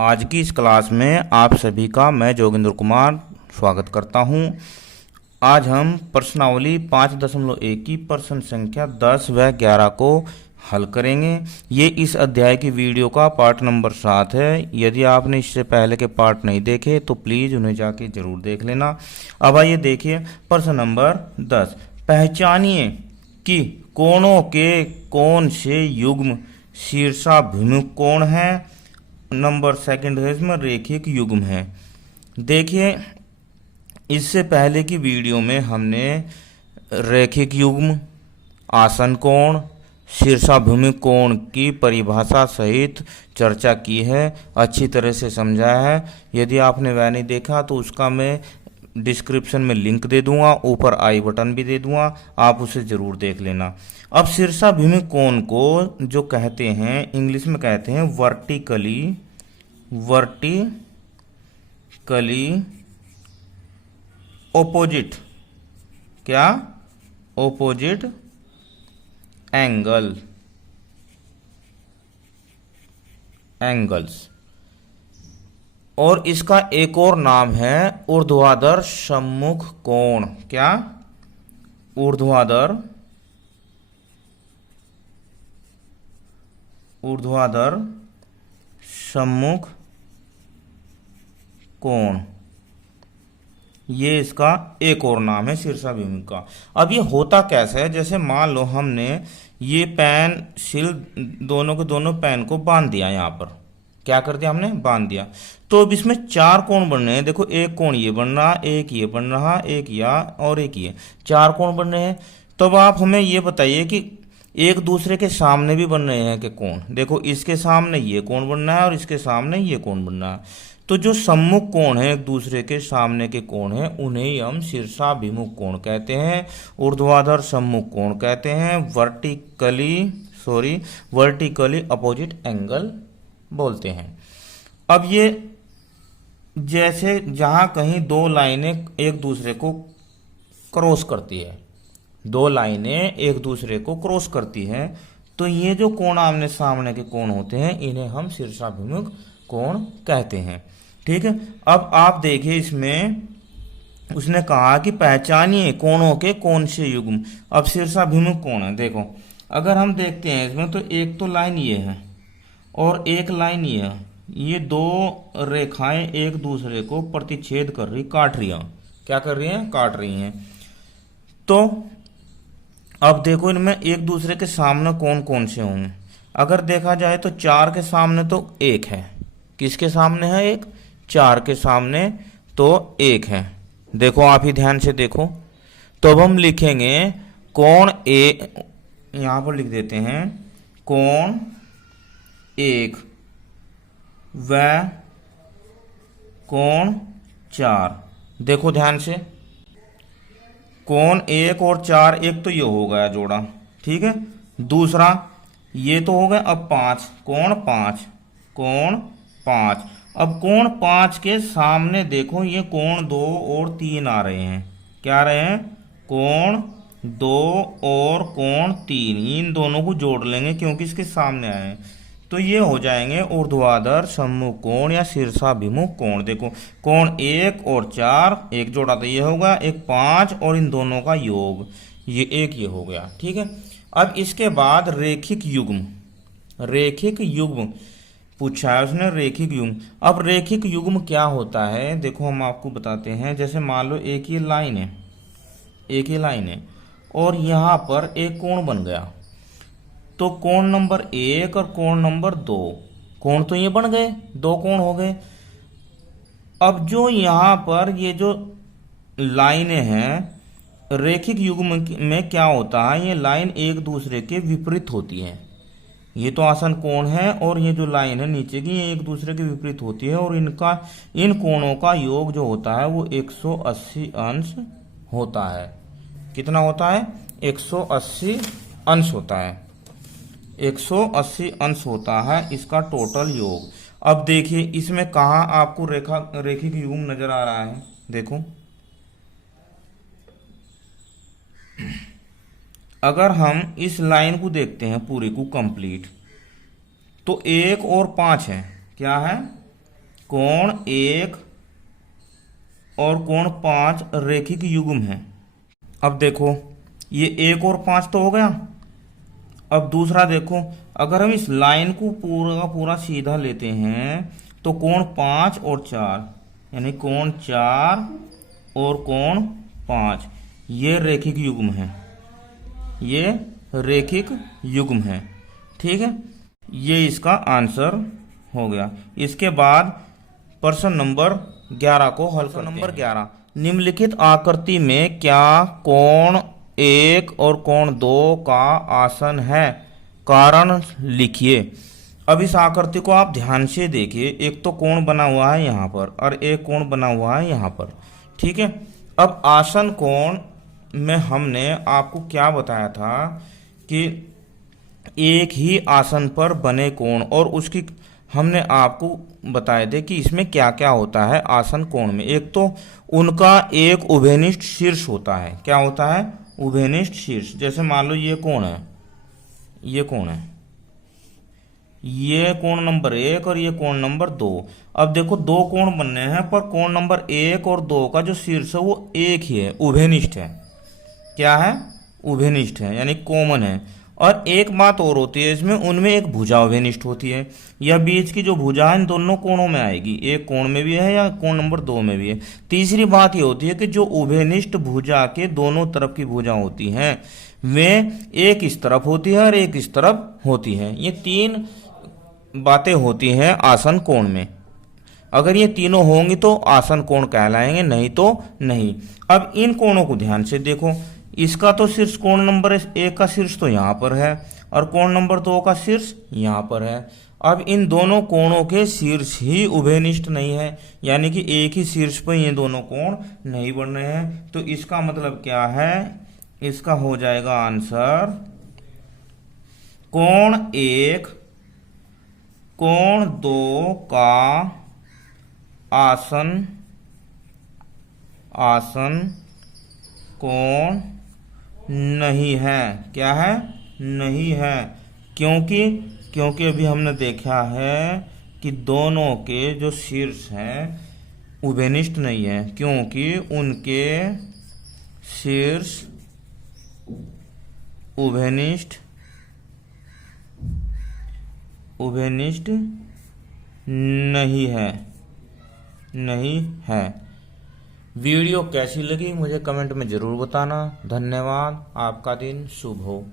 आज की इस क्लास में आप सभी का मैं जोगिंद्र कुमार स्वागत करता हूं। आज हम प्रश्नावली 5.1 की प्रश्न संख्या 10 व 11 को हल करेंगे। ये इस अध्याय की वीडियो का पार्ट नंबर 7 है। यदि आपने इससे पहले के पार्ट नहीं देखे तो प्लीज़ उन्हें जाके जरूर देख लेना। अब आइए देखिए प्रश्न नंबर 10। पहचानिए कि कोणों के कौन से युग्म शीर्षाभिमुख कोण हैं। नंबर सेकंड है इसमें रेखिक युग्म है। देखिए इससे पहले की वीडियो में हमने रेखिक युग्म, आसन कोण, शीर्षाभिमुख कोण की परिभाषा सहित चर्चा की है, अच्छी तरह से समझाया है। यदि आपने वह नहीं देखा तो उसका मैं डिस्क्रिप्शन में लिंक दे दूंगा, ऊपर आई बटन भी दे दूंगा, आप उसे ज़रूर देख लेना। अब शीर्षाभिमुख कोण को जो कहते हैं इंग्लिश में कहते हैं वर्टिकली ओपोजिट, क्या ओपोजिट एंगल्स। और इसका एक और नाम है ऊर्ध्वाधर सम्मुख कोण। क्या? ऊर्ध्वाधर सम्मुख कोण, ये इसका एक और नाम है शीर्षाभिमुख का। अब ये होता कैसे है, जैसे मान लो हमने ये पेंसिल दोनों के दोनों पेन को बांध दिया, यहाँ पर क्या कर दिया हमने, बांध दिया। तो अब इसमें चार कोण बन रहे हैं। देखो एक कोण ये बन रहा, एक ये बन रहा, एक या और एक ये, चार कोण बन रहे हैं। तो अब आप हमें ये बताइए कि एक दूसरे के सामने भी बन रहे हैं कि कोण। देखो इसके सामने ये कोण बन रहा है और इसके सामने ये कोण बन रहा है। तो जो सम्मुख कोण है, एक दूसरे के सामने के कोण हैं, उन्हें ही हम शीर्षाभिमुख कोण कहते हैं, ऊर्ध्वाधर सम्मुख कोण कहते हैं, वर्टिकली अपोजिट एंगल बोलते हैं। अब ये जैसे जहां कहीं दो लाइनें एक दूसरे को क्रॉस करती है, दो लाइनें एक दूसरे को क्रॉस करती हैं, तो ये जो कोण आमने सामने के कोण होते हैं इन्हें हम शीर्षाभिमुख कोण कहते हैं। ठीक है। अब आप देखिए इसमें उसने कहा कि पहचानिए कोणों के कौन से युग्म। अब शीर्षाभिमुख कोण है, देखो अगर हम देखते हैं इसमें तो एक तो लाइन ये है और एक लाइन ये है। ये दो रेखाएं एक दूसरे को प्रतिच्छेद कर रही, काट रही हैं। क्या कर रही हैं? काट रही हैं। तो अब देखो इनमें एक दूसरे के सामने कौन कौन से होंगे। अगर देखा जाए तो चार के सामने तो एक है। किसके सामने है? एक। चार के सामने तो एक है। देखो आप ही ध्यान से देखो। तो अब हम लिखेंगे कोण ए, यहां पर लिख देते हैं कोण एक व कोण चार। देखो ध्यान से, कोण एक और चार, एक तो ये हो गया जोड़ा, ठीक है। दूसरा ये तो हो गया। अब पांच, कोण पांच। अब कोण पांच के सामने देखो ये कोण दो और तीन आ रहे हैं। क्या आ रहे हैं? कोण दो और कोण तीन, इन दोनों को जोड़ लेंगे क्योंकि इसके सामने आए हैं। तो ये हो जाएंगे ऊर्ध्वाधर सम्मुख कोण या शीर्षाभिमुख कोण। देखो कोण एक और चार, एक जोड़ा तो ये होगा, एक पांच और इन दोनों का योग, ये एक ये हो गया। ठीक है। अब इसके बाद रेखिक युग्म पूछा है उसने, रेखिक युग्म। अब रेखिक युग्म क्या होता है, देखो हम आपको बताते हैं। जैसे मान लो एक ही लाइन है और यहाँ पर एक कोण बन गया, तो कोण नंबर एक और कोण नंबर दो, कोण तो ये बन गए, दो कोण हो गए। अब जो यहाँ पर ये जो लाइनें हैं रेखिक युग्म में क्या होता है, ये लाइन एक दूसरे के विपरीत होती है। ये तो आसन कोण है और ये जो लाइन है नीचे की, ये एक दूसरे के विपरीत होती है और इन कोणों का योग जो होता है वो 180 अंश होता है। कितना होता है? 180 अंश होता है। 180 अंश होता है इसका टोटल योग। अब देखिए इसमें कहाँ आपको रेखिक युग्म नजर आ रहा है। देखो अगर हम इस लाइन को देखते हैं पूरी को कंप्लीट, तो 1 और 5 है। क्या है? कोण 1 और कोण 5 रेखिक युग्म है। अब देखो ये 1 और 5 तो हो गया। अब दूसरा देखो, अगर हम इस लाइन को पूरा का पूरा सीधा लेते हैं तो कोण 5 और 4 यानी कोण 4 और कोण 5 ये रेखिक युग्म है, ये रेखिक युग्म है। ठीक है, ये इसका आंसर हो गया। इसके बाद प्रश्न नंबर 11 को हल करते हैं। नंबर 11, निम्नलिखित आकृति में क्या कोण 1 और कोण 2 का आसन है? कारण लिखिए। अब इस आकृति को आप ध्यान से देखिए, एक तो कोण बना हुआ है यहाँ पर और एक कोण बना हुआ है यहाँ पर। ठीक है, अब आसन कोण में हमने आपको क्या बताया था कि एक ही आसन पर बने कोण, और उसकी हमने आपको बताए थे कि इसमें क्या क्या होता है आसन कोण में। एक तो उनका एक उभयनिष्ठ शीर्ष होता है। क्या होता है? उभयनिष्ठ शीर्ष। जैसे मान लो ये कोण है, ये कोण है, ये कोण नंबर 1 और ये कोण नंबर 2। अब देखो दो कोण बनने हैं, पर कोण नंबर 1 और 2 का जो शीर्ष है वो एक ही है, उभयनिष्ठ है। क्या है? उभयनिष्ठ है, यानी कॉमन है। और एक बात और होती है इसमें, उनमें एक भुजा उभयनिष्ठ होती है, या बीच की जो भुजा है इन दोनों कोणों में आएगी, एक कोण में भी है या कोण नंबर 2 में भी है। तीसरी बात ये होती है कि जो उभयनिष्ठ भुजा के दोनों तरफ की भुजा होती हैं वे एक इस तरफ होती है और एक इस तरफ होती है। ये 3 बातें होती हैं आसन कोण में। अगर ये तीनों होंगी तो आसन कोण कहलाएंगे, नहीं तो नहीं। अब इन कोणों को ध्यान से देखो, इसका तो शीर्ष कोण नंबर 1 का शीर्ष तो यहाँ पर है और कोण नंबर 2 का शीर्ष यहाँ पर है। अब इन दोनों कोणों के शीर्ष ही उभयनिष्ठ नहीं है, यानी कि एक ही शीर्ष पर ये दोनों कोण नहीं बन रहे हैं। तो इसका मतलब क्या है? इसका हो जाएगा आंसर कोण 1 कोण 2 का आसन कोण नहीं है। क्या है? नहीं है। क्योंकि अभी हमने देखा है कि दोनों के जो शीर्ष हैं उभयनिष्ठ नहीं है, क्योंकि उनके शीर्ष उभयनिष्ठ नहीं है। वीडियो कैसी लगी मुझे कमेंट में ज़रूर बताना। धन्यवाद। आपका दिन शुभ हो।